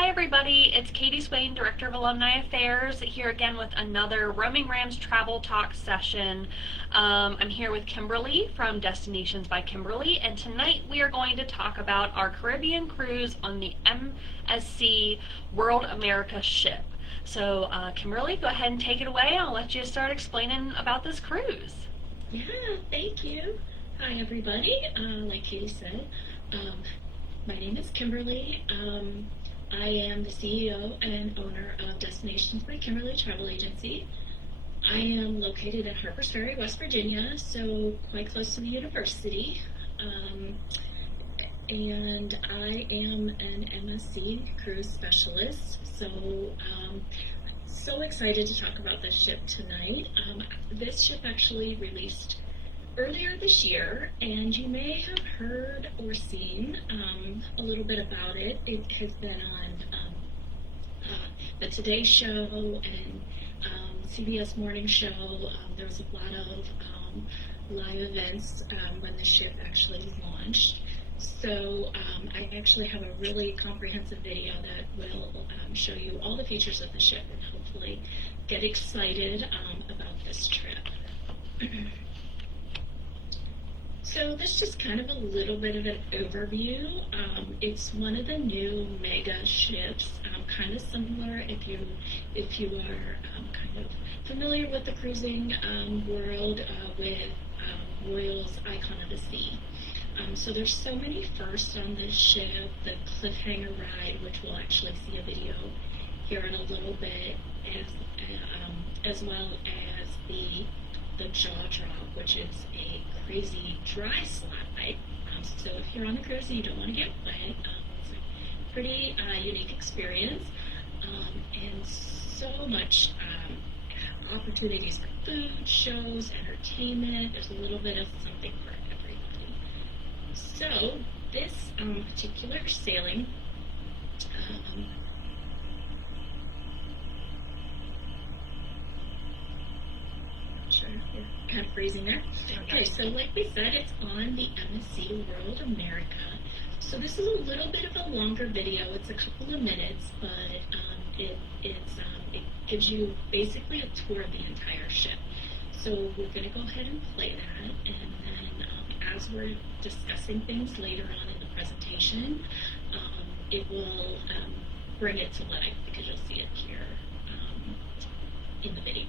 Hi everybody, it's Katie Swain, Director of Alumni Affairs, here again with another Roaming Rams Travel Talk session. I'm here with Kimberly from Destinations by Kimberly, and tonight we are going to talk about our Caribbean cruise on the MSC World America ship. So Kimberly, go ahead and take it away. I'll let you start explaining about this cruise. Yeah, thank you. Hi, everybody. Like Katie said, my name is Kimberly. I am the CEO and owner of Destinations by Kimberly Travel Agency. I am located in Harpers Ferry, West Virginia, so quite close to the university. And I am an MSC Cruise Specialist, so excited to talk about this ship tonight. This ship actually released earlier this year, and you may have heard or seen a little bit about it. It has been on the Today Show and CBS Morning Show. There was a lot of live events when the ship actually launched. So I actually have a really comprehensive video that will show you all the features of the ship and hopefully get excited about this trip. So this is just kind of a little bit of an overview. It's one of the new mega ships, kind of similar if you are kind of familiar with the cruising world with Royal's Icon of the Sea. So there's so many firsts on this ship. The cliffhanger ride, which we'll actually see a video here in a little bit, as well as the jaw drop, which is a crazy dry slide. So if you're on the cruise and you don't want to get wet, it's a pretty unique experience, and so much opportunities for food, shows, entertainment. There's a little bit of something for everybody. So this particular sailing kind of freezing there. Okay, so like we said, it's on the MSC World America. So this is a little bit of a longer video. It's a couple of minutes, but it gives you basically a tour of the entire ship. So we're going to go ahead and play that, and then as we're discussing things later on in the presentation, it will bring it to life because you'll see it here in the video.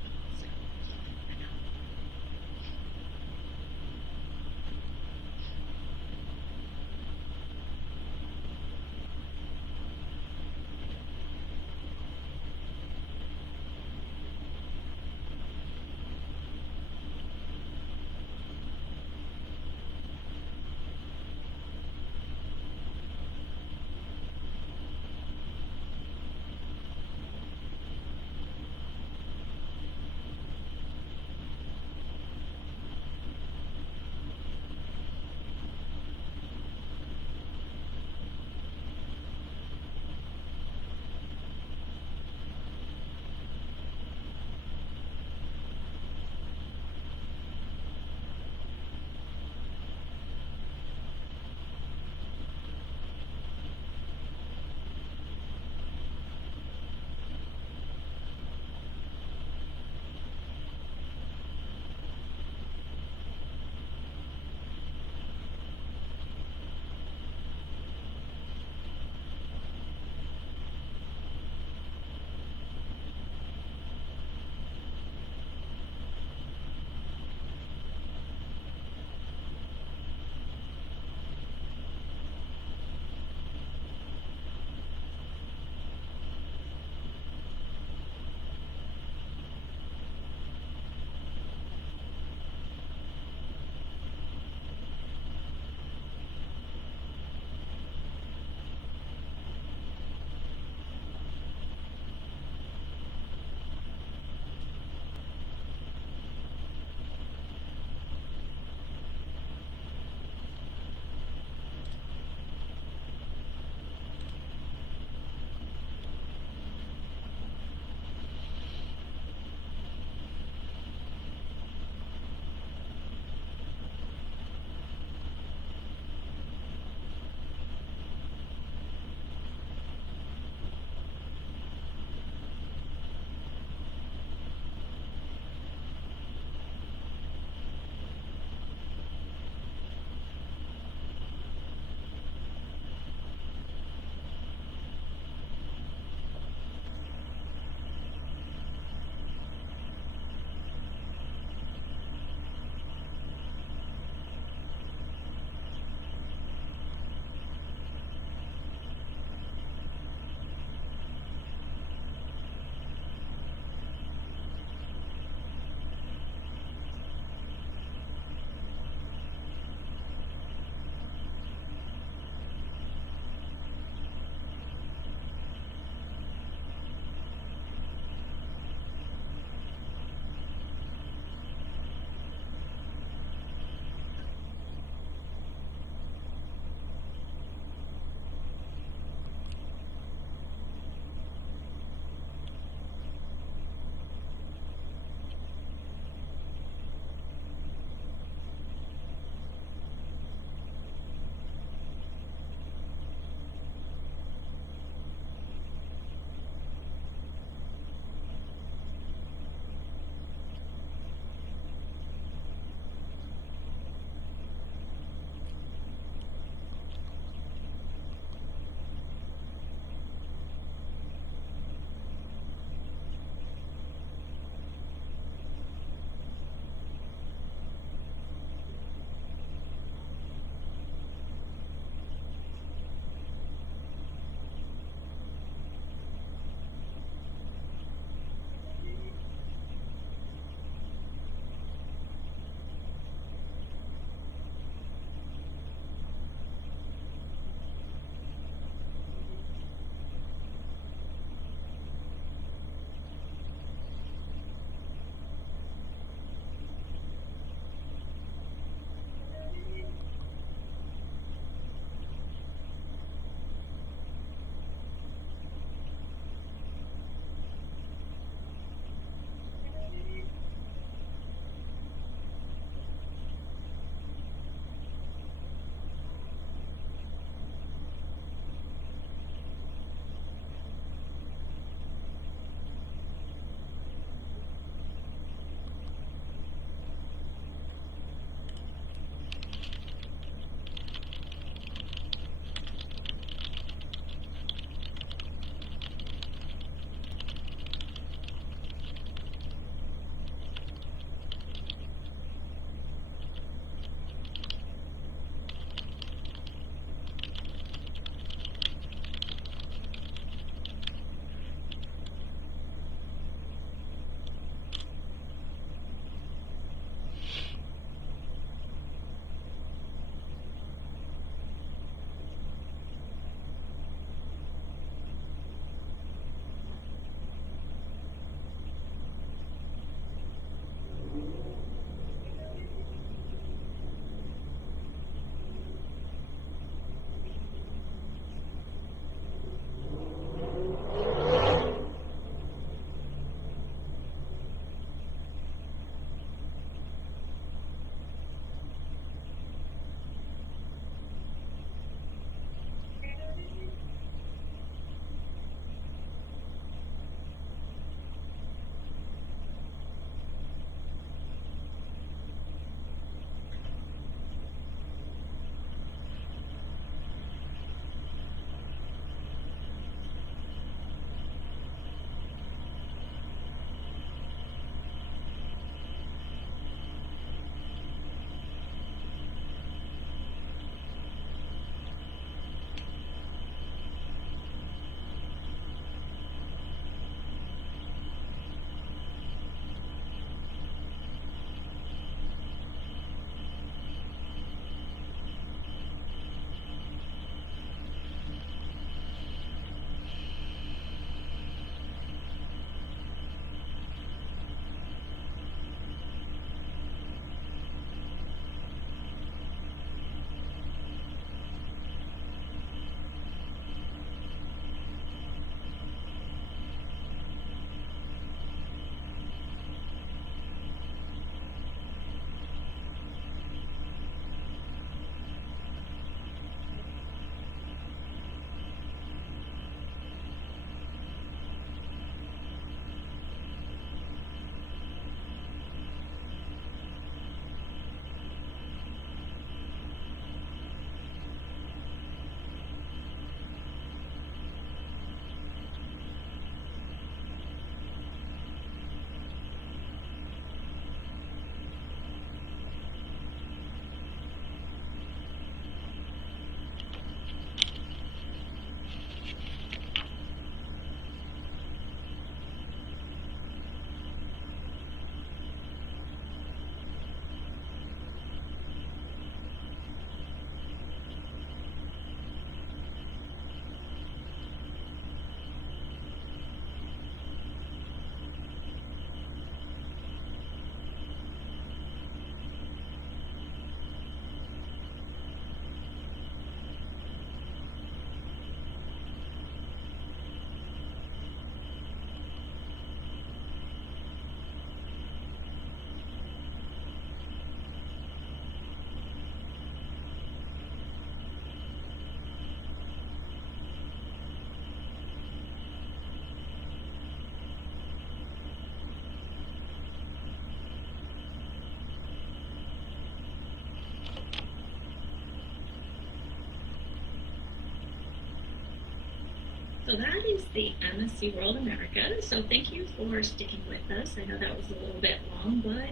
So that is the MSC World America. So thank you for sticking with us. I know that was a little bit long, but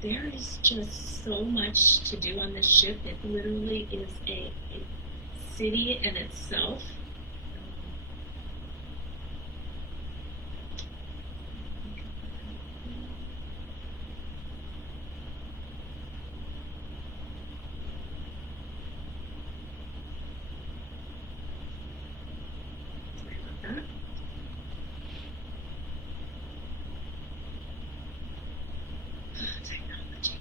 there is just so much to do on this ship. It literally is a city in itself. Sorry about that. Technology.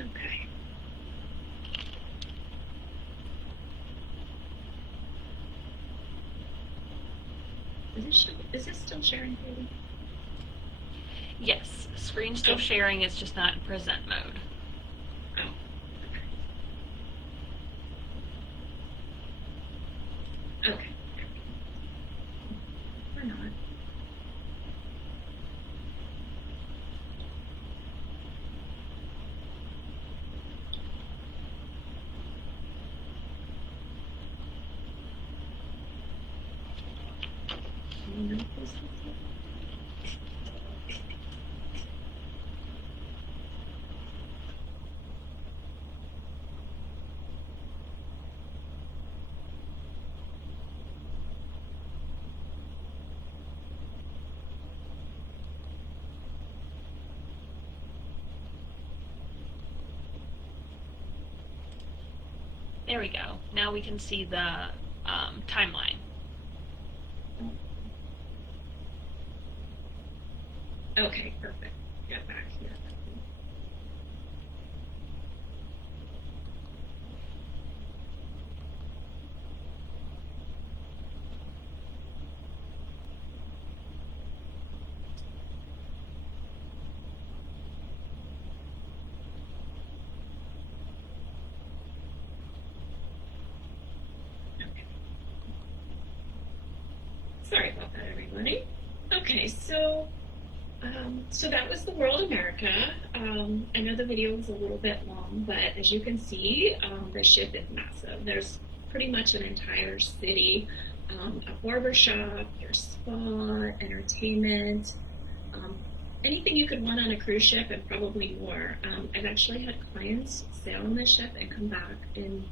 Okay. Is this still sharing, Katie? Yes, screen still Oh. sharing, it's just not in present mode. Oh, okay. Okay. Or not. No, this is it. There we go. Now we can see the timeline. Okay, perfect. Got back here. Okay. Sorry about that, everybody. Okay, so that was the World America. I know the video was a little bit long, but as you can see, the ship is massive. There's pretty much an entire city, a barber shop, your spa, entertainment, anything you could want on a cruise ship and probably more. I've actually had clients sail on the ship and come back and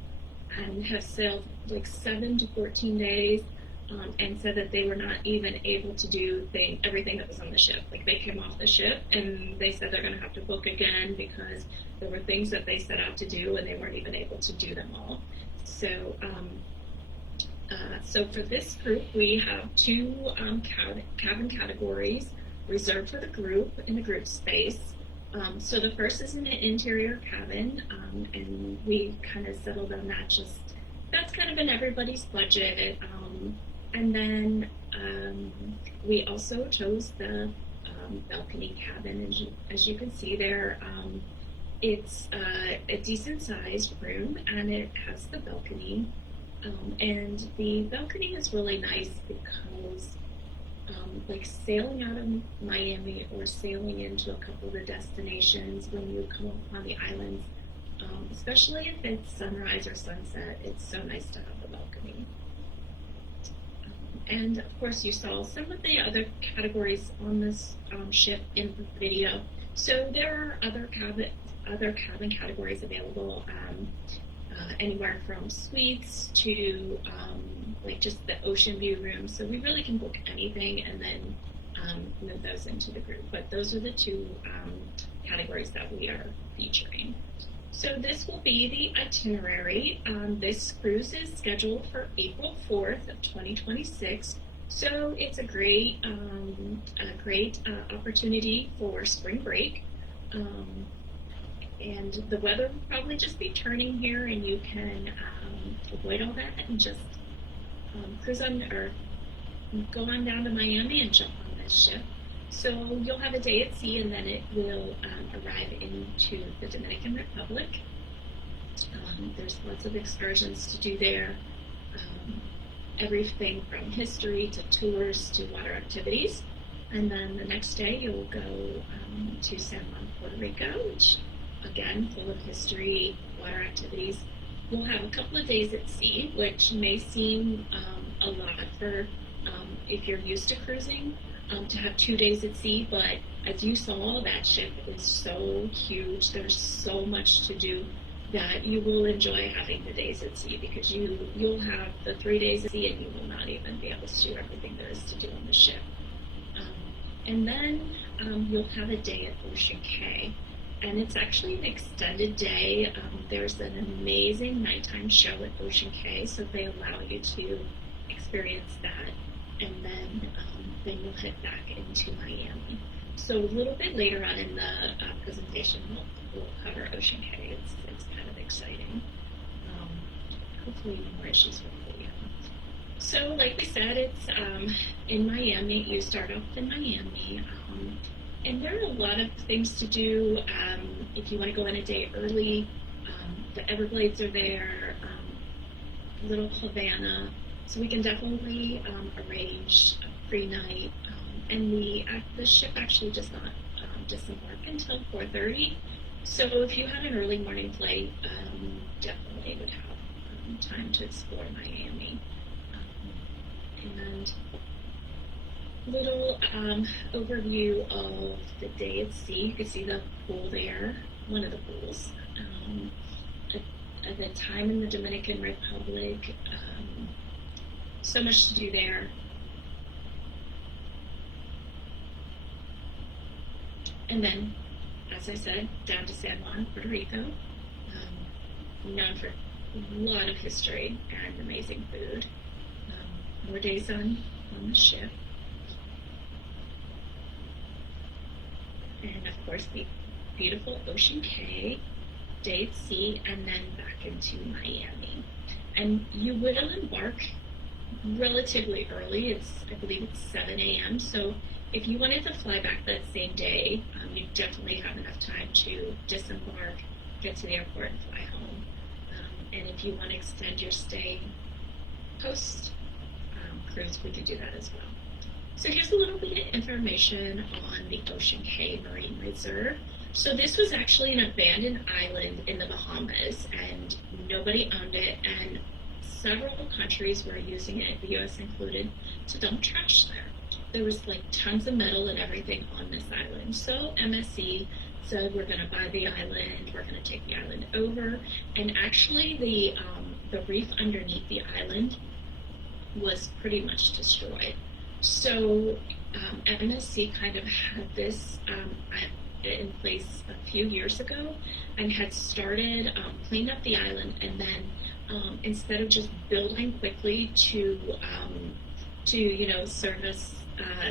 have sailed like 7 to 14 days. And said that they were not even able to do everything that was on the ship. Like they came off the ship and they said they're going to have to book again because there were things that they set out to do and they weren't even able to do them all. So, so for this group, we have two cabin categories reserved for the group in the group space. So the first is an interior cabin, and we kind of settled on that. That's kind of in everybody's budget. And then we also chose the balcony cabin. As you can see there, it's a decent sized room and it has the balcony. And the balcony is really nice because like sailing out of Miami or sailing into a couple of the destinations when you come up on the islands, especially if it's sunrise or sunset, it's so nice to have the balcony. And of course, you saw some of the other categories on this ship in the video. So there are other cabin categories available, anywhere from suites to like just the ocean view room. So we really can book anything and then move those into the group. But those are the two categories that we are featuring. So this will be the itinerary. This cruise is scheduled for April 4th of 2026. So it's a great opportunity for spring break. and the weather will probably just be turning here, and you can avoid all that and just cruise on or go on down to Miami and jump on this ship. So you'll have a day at sea, and then it will arrive into the Dominican Republic. There's lots of excursions to do there. Everything from history to tours to water activities. And then the next day you'll go to San Juan, Puerto Rico, which again, full of history, water activities. We'll have a couple of days at sea, which may seem a lot for if you're used to cruising, to have 2 days at sea, but as you saw, that ship is so huge, there's so much to do that you will enjoy having the days at sea, because you'll have the 3 days at sea and you will not even be able to do everything there is to do on the ship. And then you'll have a day at Ocean Cay, and it's actually an extended day. There's an amazing nighttime show at Ocean Cay, so they allow you to experience that, and then you'll head back into Miami. So a little bit later on in the presentation, we'll cover Ocean Cay. It's kind of exciting. Hopefully no more issues with the So like we said, it's in Miami. You start off in Miami, and there are a lot of things to do. If you want to go in a day early, the Everglades are there, Little Havana, so we can definitely arrange a free night. And the ship actually does not disembark until 4:30. So if you had an early morning flight, definitely would have time to explore Miami. And little overview of the day at sea. You can see the pool there, one of the pools. At the time in the Dominican Republic, so much to do there. And then, as I said, down to San Juan, Puerto Rico, known for a lot of history and amazing food. More days on the ship. And of course, the beautiful Ocean Cay, day at sea, and then back into Miami. And you will embark relatively early. I believe it's 7 a.m. So if you wanted to fly back that same day, you definitely have enough time to disembark, get to the airport, and fly home. And if you want to extend your stay post cruise, we could do that as well. So here's a little bit of information on the Ocean Cay Marine Reserve. So this was actually an abandoned island in the Bahamas, and nobody owned it, and several countries were using it, the U.S. included, to dump trash there. There was like tons of metal and everything on this island. So MSC said, we're going to buy the island, we're going to take the island over, and actually the reef underneath the island was pretty much destroyed. So MSC kind of had this in place a few years ago, and had started cleaning up the island, and then instead of just building quickly to service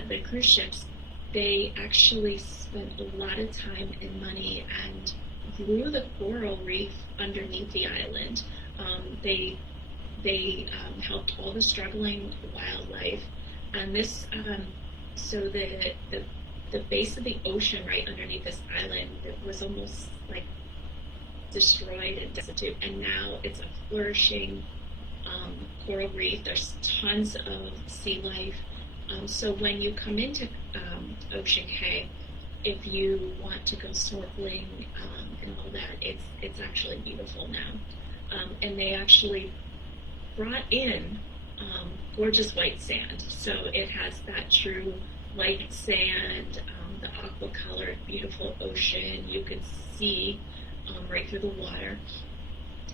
the cruise ships, they actually spent a lot of time and money and grew the coral reef underneath the island. They helped all the struggling wildlife, and this so the base of the ocean right underneath this island, it was almost like destroyed and destitute, and now it's a flourishing coral reef. There's tons of sea life. So when you come into Ocean Cay, if you want to go snorkeling and all that, it's actually beautiful now. And they actually brought in gorgeous white sand. So it has that true white sand, the aqua-colored, beautiful ocean. You can see right through the water.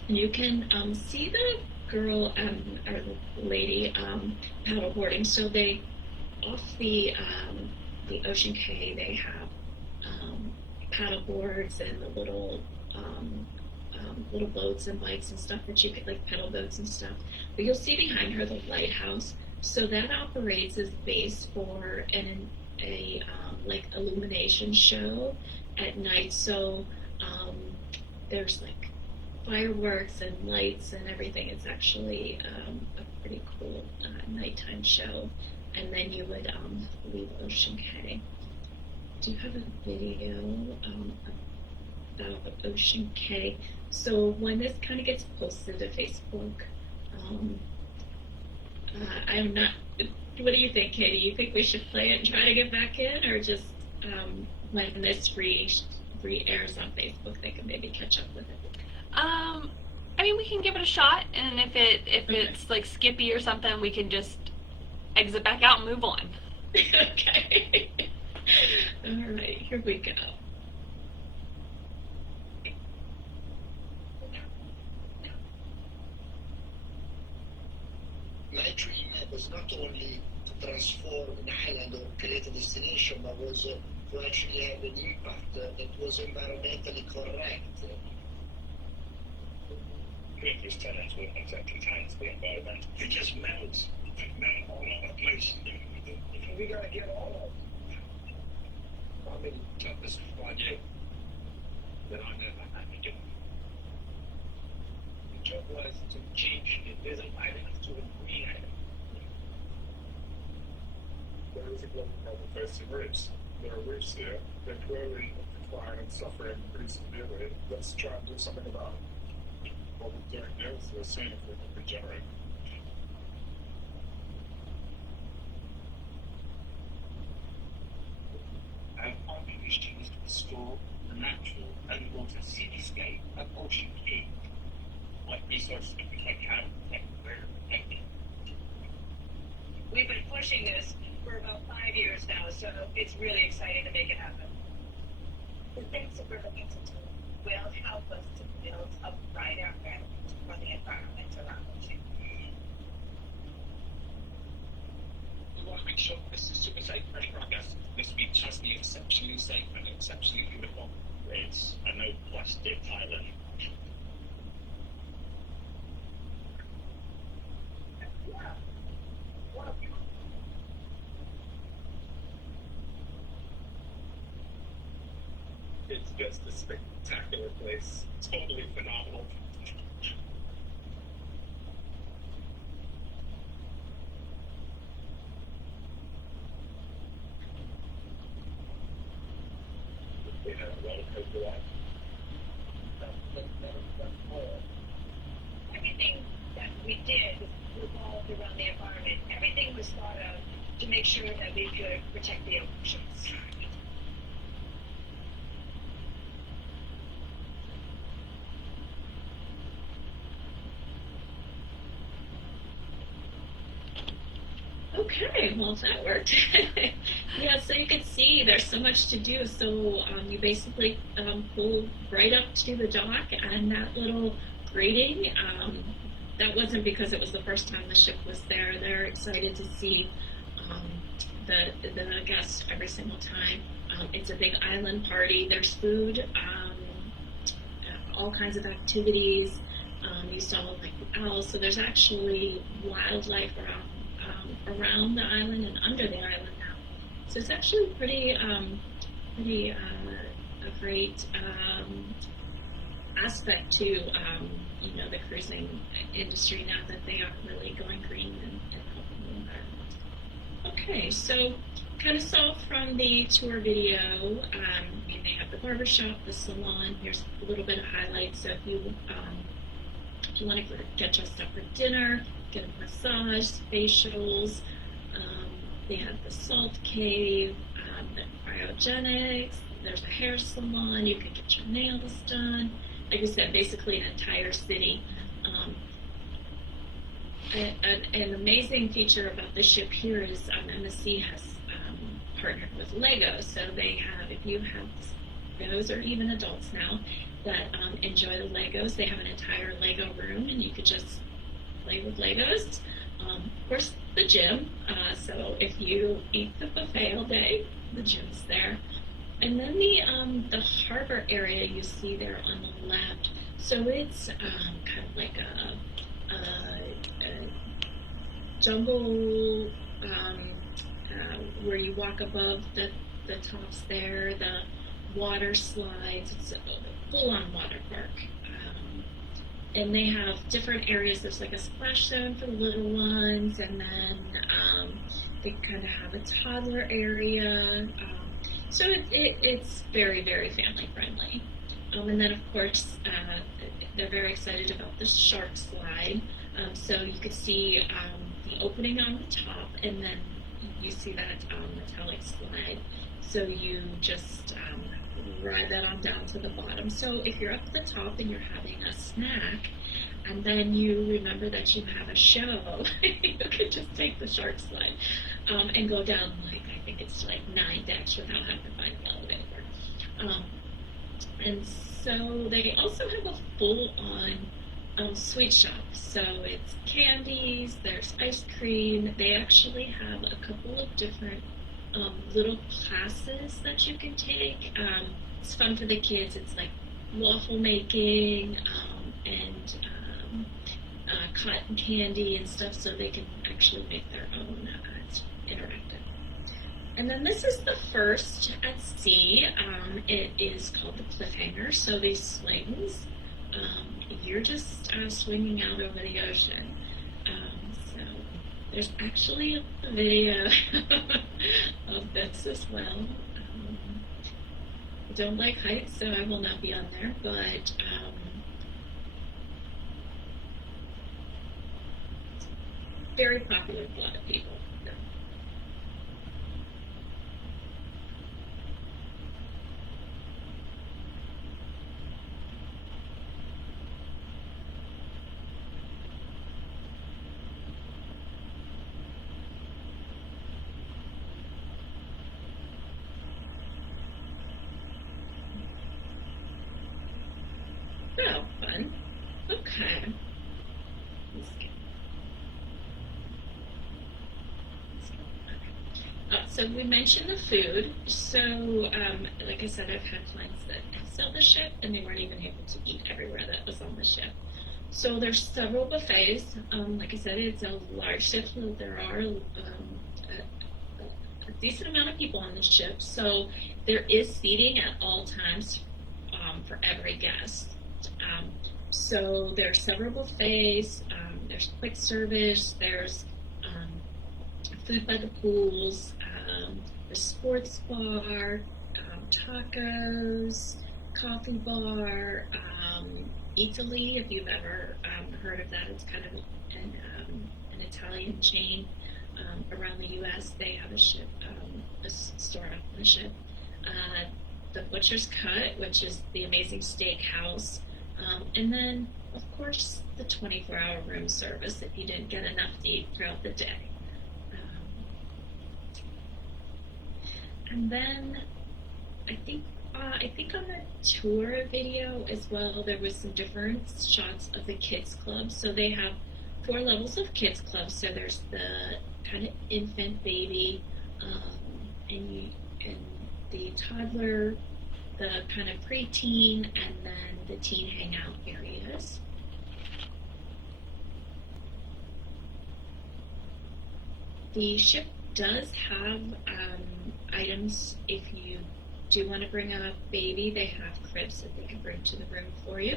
And you can see the girl or the lady paddleboarding. So they, off the Ocean Cay, they have paddle boards and the little boats and bikes and stuff that you could, like pedal boats and stuff. But you'll see behind her the lighthouse. So that operates as base for a like illumination show at night. So there's like fireworks and lights and everything. It's actually a pretty cool nighttime show. And then you would leave Ocean Cay. Do you have a video about Ocean Cay? So when this kind of gets posted to Facebook, I'm not. What do you think, Katie? You think we should play it and try to get back in, or just when this re-airs on Facebook, they can maybe catch up with it? I mean, we can give it a shot, and if it's like Skippy or something, we can just exit back out and move on. Okay. All right, here we go. My dream was not only to transform an island or create a destination, but was to actually have an impact that was environmentally correct. Previous tenants were not content to the environment. It just melts. It melts all over the place. We gotta get all of it. I mean, took this project that I never had to do. The job was to change the desert island to a green island. There is a global problem facing reefs. There are reefs there that clearly decline and suffering pretty severely. Let's try and do something about it. What we're doing now is we're seeing if we can regenerate. Our mission is to restore the natural underwater cityscape of Ocean Cay. What resources we can protect where protected. We've been pushing this for about 5 years now, so it's really exciting to make it happen. The things that we're looking to do will help us to build a brighter environment for the environment around Ocean. We want to make sure this is super safe for any of our guests. This beach has to be exceptionally safe and exceptionally beautiful. It's a no plastic island. It's just a spectacular place. Totally phenomenal. They have a roller coaster ride. Everything that we did revolved around the environment. Everything was thought of to make sure that we could protect the oceans. Okay, well, that worked. Yeah, so you can see there's so much to do. So you basically pull right up to the dock, and that little grating, that wasn't because it was the first time the ship was there. They're excited to see the guests every single time. It's a big island party. There's food, all kinds of activities. You saw like the owls, so there's actually wildlife around the island and under the island now. So it's actually pretty a great aspect to the cruising industry now that they are really going green and helping the environment. Okay, so kind of saw from the tour video, they have the barbershop, the salon. Here's a little bit of highlights. So if you want to get dressed up for dinner, get a massage, facials. They have the salt cave, the cryogenics. There's a hair salon. You can get your nails done. Like I said, basically an entire city. An amazing feature about the ship here is MSC has partnered with Lego. So they have, if you have those or even adults now that enjoy the Legos, they have an entire Lego room, and you could just play with Legos. Of course, the gym. So if you eat the buffet all day, the gym's there. And then the harbor area you see there on the left. So it's kind of like a jungle where you walk above the tops there. The water slides. It's full-on water park. And they have different areas. There's like a splash zone for the little ones, and then they kind of have a toddler area. So it's very, very family friendly. And then, of course, they're very excited about the shark slide. So you could see the opening on the top, and then you see that metallic slide. So you just ride that on down to the bottom. So if you're up at the top and you're having a snack, and then you remember that you have a show, you could just take the shark slide and go down, like, I think it's like 9 decks without having to find an elevator. And so they also have a full-on sweet shop. So it's candies, there's ice cream. They actually have a couple of different little classes that you can take. It's fun for the kids. It's like waffle making and cotton candy and stuff, so they can actually make their own. It's interactive. And then this is the first at sea. It is called the Cliffhanger. So these swings, you're just swinging out over the ocean. So there's actually a video of this as well. I don't like heights, so I will not be on there, but very popular with a lot of people. Oh, fun. Okay. So we mentioned the food. So, like I said, I've had clients that sailed the ship and they weren't even able to eat everywhere that was on the ship. So there's several buffets. Like I said, it's a large ship. So there are a decent amount of people on the ship. So there is seating at all times for every guest. So there are several buffets. There's quick service. There's food by the pools. The sports bar, tacos, coffee bar, Italy, if you've ever heard of that. It's kind of an Italian chain around the U.S. They have a ship, a store on the ship. The Butcher's Cut, which is the amazing steakhouse. And then, of course, the 24-hour room service if you didn't get enough to eat throughout the day. And then I think on the tour video as well, there was some different shots of the kids club. So they have 4 levels of kids club. So there's the kind of infant baby, and the toddler, the kind of preteen, and then the teen hangout areas. The ship does have items if you do want to bring a baby. They have cribs that they can bring to the room for you.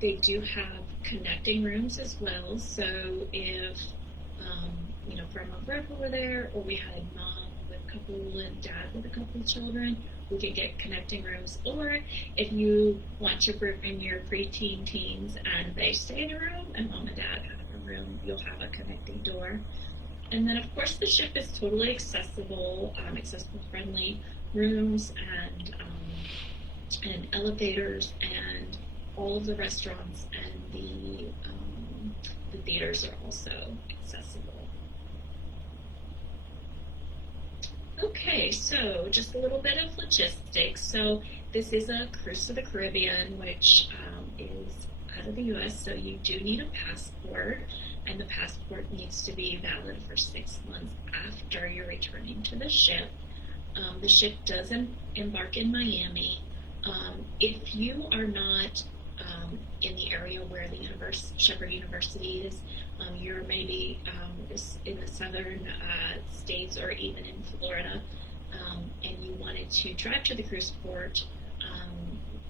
They do have connecting rooms as well. So if grandma and grandpa were there, or we had mom with a couple and dad with a couple of children, we can get connecting rooms. Or if you want to bring your preteen teens and they stay in a room and mom and dad have a room, you'll have a connecting door. And then, of course, the ship is totally accessible, friendly rooms and elevators, and all of the restaurants and the theaters are also accessible. Okay, so just a little bit of logistics. So this is a cruise to the Caribbean, which is out of the U.S., so you do need a passport. And the passport needs to be valid for 6 months after you're returning to the ship. The ship does embark in Miami. If you are not in the area where the Shepherd University is, you're maybe in the southern states or even in Florida, and you wanted to drive to the cruise port,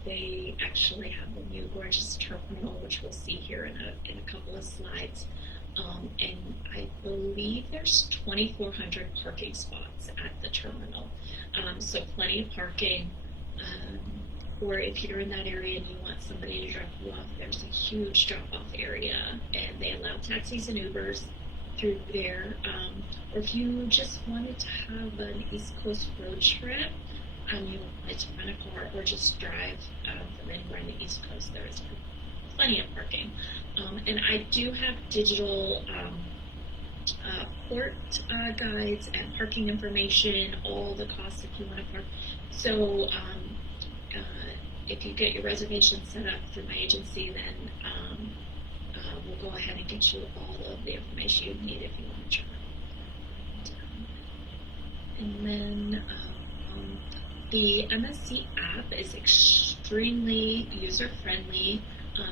They actually have a new gorgeous terminal, which we'll see here in a couple of slides. And I believe there's 2,400 parking spots at the terminal. So plenty of parking. Or if you're in that area and you want somebody to drop you off, there's a huge drop-off area, and they allow taxis and Ubers through there. Or if you just wanted to have an East Coast road trip, you wanted to rent a car or just drive from anywhere on the East Coast, there is plenty of parking. And I do have digital port guides and parking information, all the costs if you want to park. So if you get your reservation set up through my agency, then we'll go ahead and get you all of the information you need if you want to try. And then the MSC app is extremely user-friendly.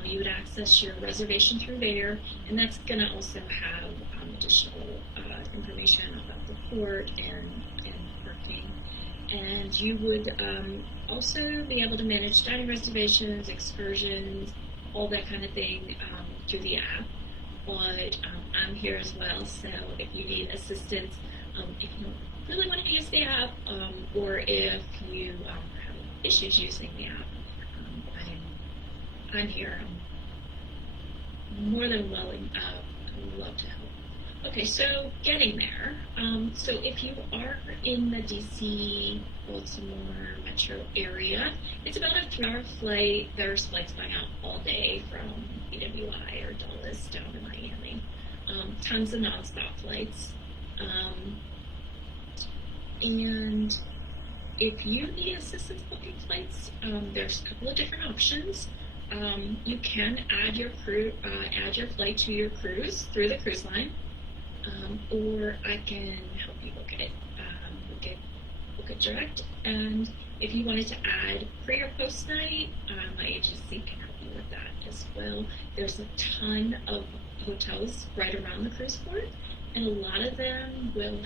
You would access your reservation through there, and that's going to also have additional information about the port and parking. And you would also be able to manage dining reservations, excursions, all that kind of thing through the app. But I'm here as well, so if you need assistance, if you don't really want to use the app, or if you have issues using the app, I'm here. I'm more than willing. I'd love to help. Okay, so getting there. So if you are in the DC, Baltimore metro area, it's about a 3-hour flight. There's flights going out all day from BWI or Dulles down to Miami. Tons of nonstop flights. And if you need assistance booking flights, there's a couple of different options. You can add your flight to your cruise through the cruise line, or I can help you book it direct. And if you wanted to add pre or post night, my agency can help you with that as well. There's a ton of hotels right around the cruise port, and a lot of them will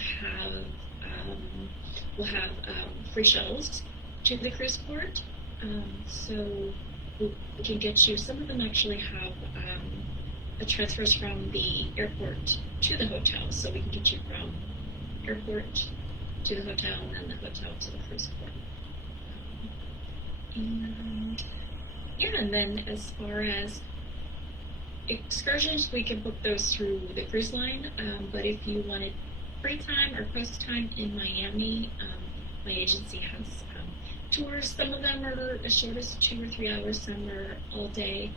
have free shuttles to the cruise port. So we can get you. Some of them actually have transfers from the airport to the hotel, so we can get you from airport to the hotel and then the hotel to the cruise port. And then as far as excursions, we can book those through the cruise line. But if you wanted free time or post time in Miami, my agency has tours. Some of them are as short as 2 or 3 hours. Some are all day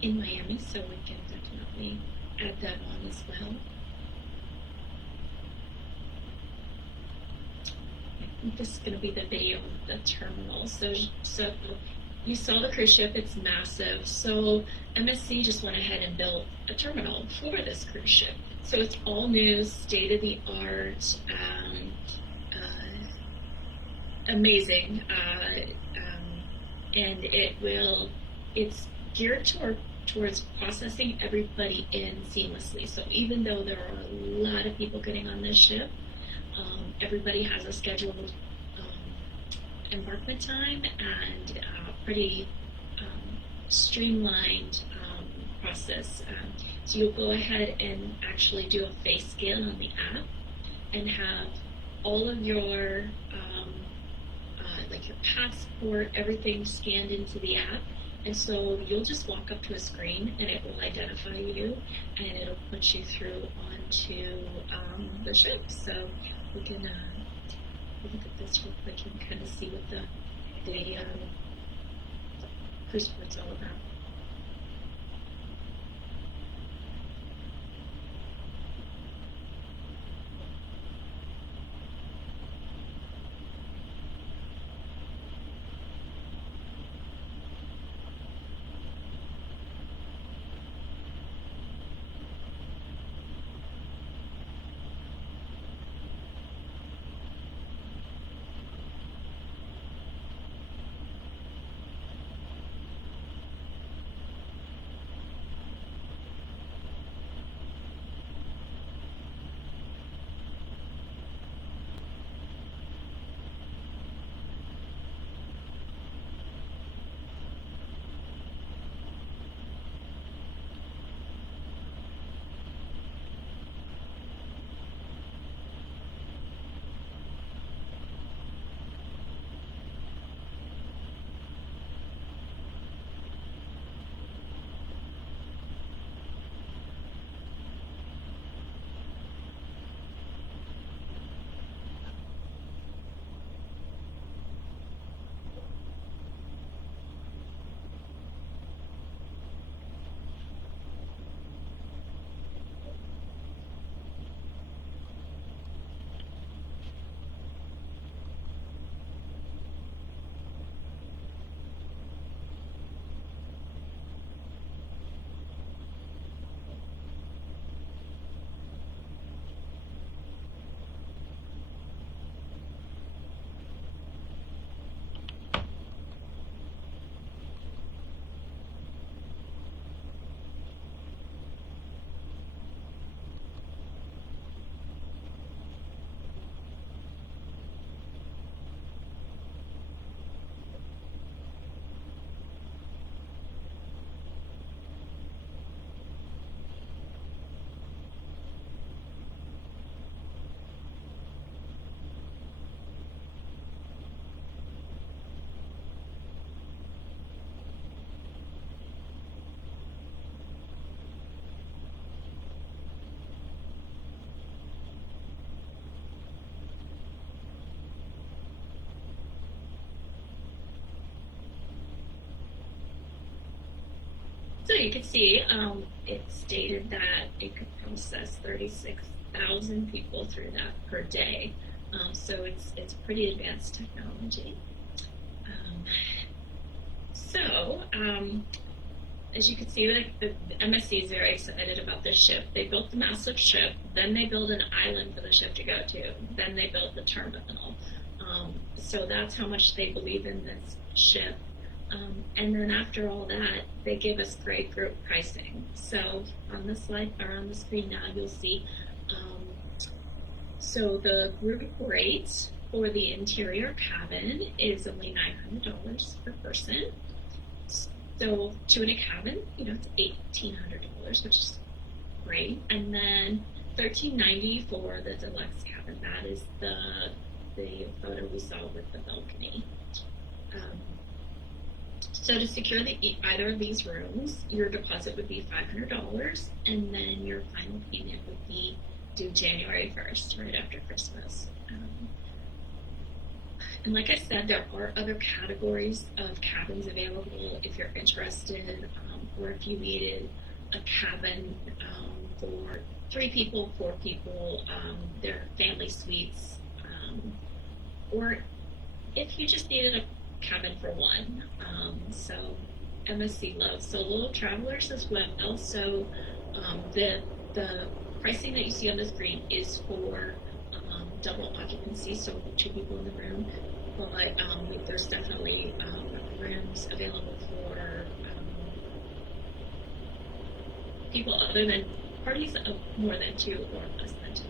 in Miami, so we can definitely add that on as well. I think this is going to be the video of the terminal. So you saw the cruise ship, it's massive. So MSC just went ahead and built a terminal for this cruise ship. So it's all new, state-of-the-art, amazing. And it's geared towards processing everybody in seamlessly. So even though there are a lot of people getting on this ship, everybody has a scheduled embarkment time and pretty streamlined process. So you'll go ahead and actually do a face scan on the app and have all of your like your passport, everything scanned into the app. And so you'll just walk up to a screen and it will identify you and it'll put you through onto the ship. So we can look at this real quick and kind of see what the cruise port's all about. So you can see it stated that it could process 36,000 people through that per day. So it's pretty advanced technology. As you can see, like the MSC is very excited about this ship. They built the massive ship, then they built an island for the ship to go to, then they built the terminal. So that's how much they believe in this ship. And then after all that, they give us great group pricing. So on the slide or on the screen now, you'll see. So the group rate for the interior cabin is only $900 per person. So 2 in a cabin, it's $1,800, which is great. And then $1,390 for the deluxe cabin. That is the photo we saw with the balcony. So to secure either of these rooms, your deposit would be $500, and then your final payment would be due January 1st, right after Christmas. And like I said, there are other categories of cabins available if you're interested, or if you needed a cabin for 3 people, 4 people, they're family suites, or if you just needed a cabin for 1. So MSC loves solo travelers as well. So the pricing that you see on the screen is for double occupancy, so 2 people in the room. But there's definitely rooms available for people other than parties of more than 2 or less than 2.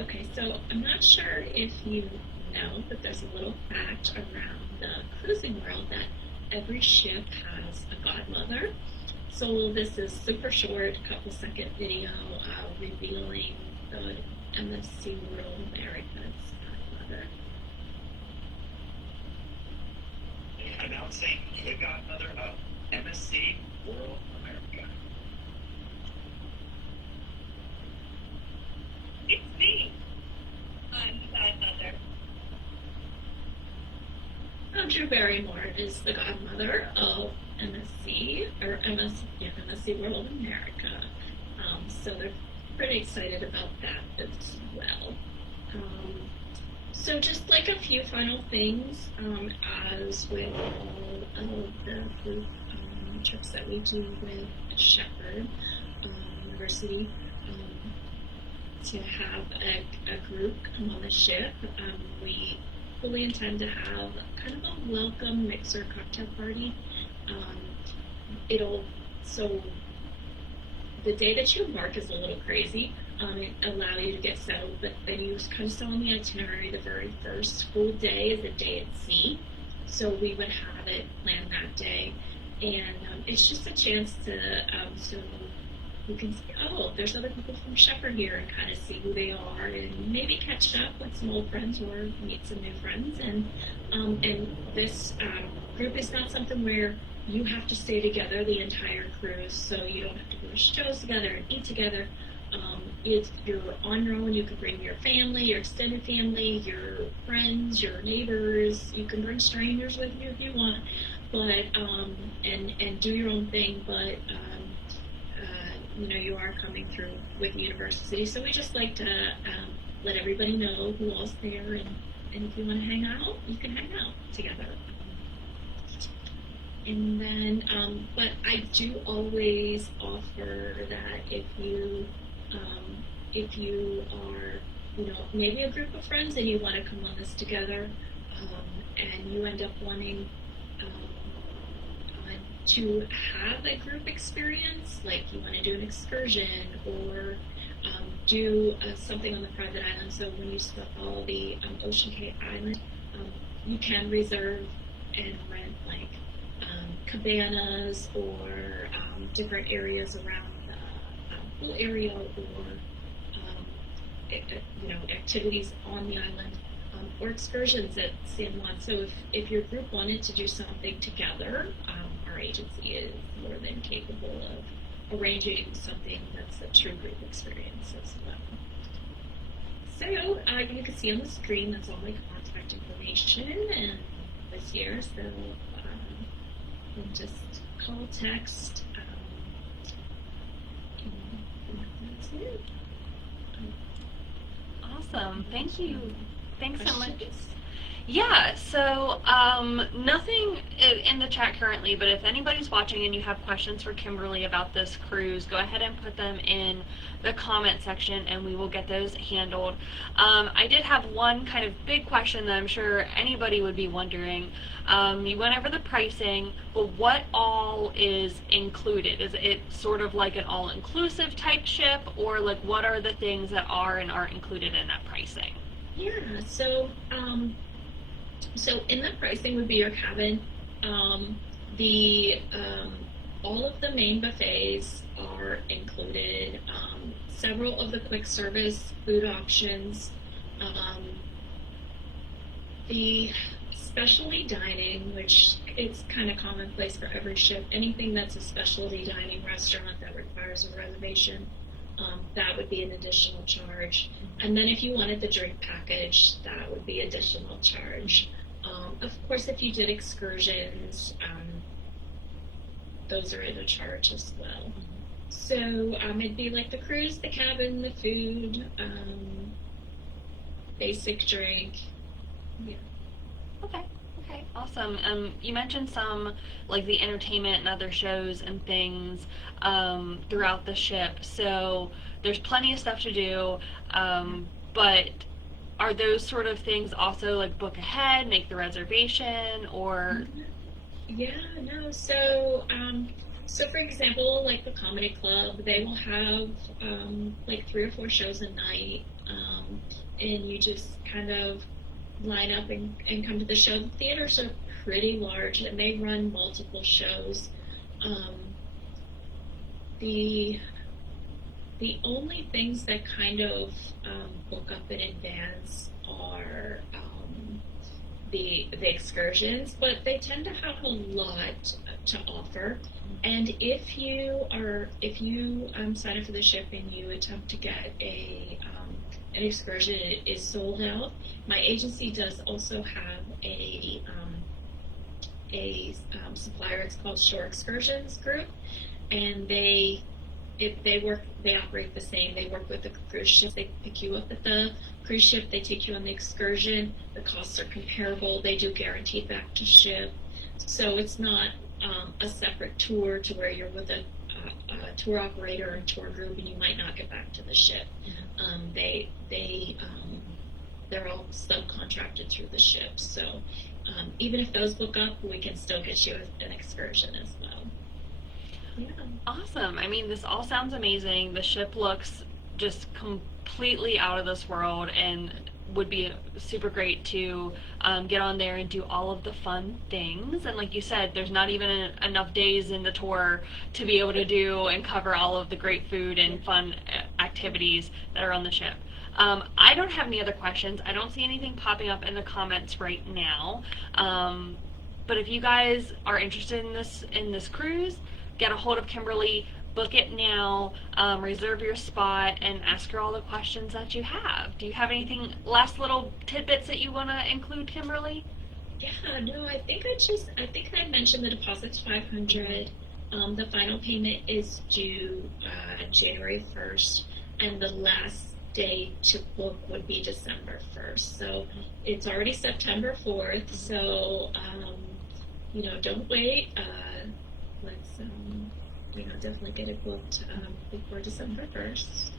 Okay, so I'm not sure if you know, but there's a little fact around the cruising world that every ship has a godmother. So this is super short, couple-second video revealing the MSC World America's godmother. Announcing the godmother of MSC World America. It's me. I'm the godmother. Drew Barrymore is the godmother of MSC, or MSC World America. So they're pretty excited about that as well. So just like a few final things, as with all of the group trips that we do with Shepherd University, to have a group come on the ship, we fully intend to have kind of a welcome mixer cocktail party. So the day that you embark is a little crazy. It allows you to get settled, but then you kind of saw on the itinerary the very first full day is a day at sea. So we would have it planned that day, and it's just a chance to so you can see, oh, there's other people from Shepherd here, and kind of see who they are, and maybe catch up with some old friends or meet some new friends. And this group is not something where you have to stay together the entire cruise, so you don't have to go to shows together and eat together. You're on your own. You can bring your family, your extended family, your friends, your neighbors. You can bring strangers with you if you want, but and do your own thing. But you are coming through with the university, so we just like to let everybody know who all's there, and if you want to hang out, you can hang out together. And then, but I do always offer that if you are, maybe a group of friends and you want to come on this together, and you end up wanting to have a group experience, like you want to do an excursion or do something on the private island. So when you saw the Ocean Cape Island, you can reserve and rent like cabanas or different areas around the pool area, or activities on the island, or excursions at San Juan. So if your group wanted to do something together, our agency is more than capable of arranging something that's a true group experience as well. So you can see on the screen, that's all my contact contact information and was here, so you can just call, text. And that's it. Awesome. Thank you. Thanks so much. Questions? Yeah, so nothing in the chat currently, but if anybody's watching and you have questions for Kimberly about this cruise, go ahead and put them in the comment section and we will get those handled. I did have one kind of big question that I'm sure anybody would be wondering. You went over the pricing, but what all is included? Is it sort of like an all-inclusive type ship, or like what are the things that are and aren't included in that pricing? Yeah, so in the pricing would be your cabin. All of the main buffets are included. Several of the quick service food options. The specialty dining, which it's kind of commonplace for every ship. Anything that's a specialty dining restaurant that requires a reservation, that would be an additional charge. And then if you wanted the drink package, that would be additional charge. Of course, if you did excursions, those are in a charge as well. So it'd be like the cruise, the cabin, the food, basic drink. Yeah. Okay, awesome. You mentioned some, like the entertainment and other shows and things throughout the ship, so there's plenty of stuff to do, but are those sort of things also like book ahead, make the reservation, or? Yeah, no, so for example, like the comedy club, they will have like 3 or 4 shows a night, and you just kind of line up and come to the show. The theaters are pretty large and they run multiple shows. The only things that kind of book up in advance are the excursions, but they tend to have a lot to offer. And if you sign up for the ship and you attempt to get an excursion, it is sold out. My agency does also have a supplier. It's called Shore Excursions Group, and they operate the same. They work with the cruise ship. They pick you up at the cruise ship. They take you on the excursion. The costs are comparable. They do guaranteed back to ship, so it's not a separate tour to where you're with a tour operator and tour group and you might not get back to the ship. They're all subcontracted through the ship, so even if those book up, we can still get you an excursion as well. Yeah. Awesome. I mean, this all sounds amazing. The ship looks just completely out of this world and would be super great to get on there and do all of the fun things. And like you said, there's not even enough days in the tour to be able to do and cover all of the great food and fun activities that are on the ship. I don't have any other questions. I don't see anything popping up in the comments right now. But if you guys are interested in this cruise, get a hold of Kimberly, book it now, reserve your spot, and ask her all the questions that you have. Do you have anything, last little tidbits that you want to include, Kimberly? Yeah, no, I think I mentioned the deposit's $500. The final payment is due January 1st, and the last day to book would be December 1st. So it's already September 4th, so don't wait. Let's definitely get it booked before December 1st.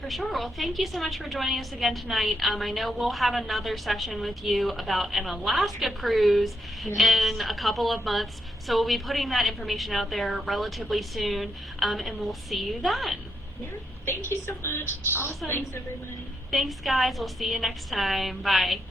For sure. Well, thank you so much for joining us again tonight. I know we'll have another session with you about an Alaska cruise in a couple of months, so we'll be putting that information out there relatively soon, and we'll see you then. Yeah, thank you so much. Awesome. Thanks, everyone. Thanks, guys. We'll see you next time. Bye.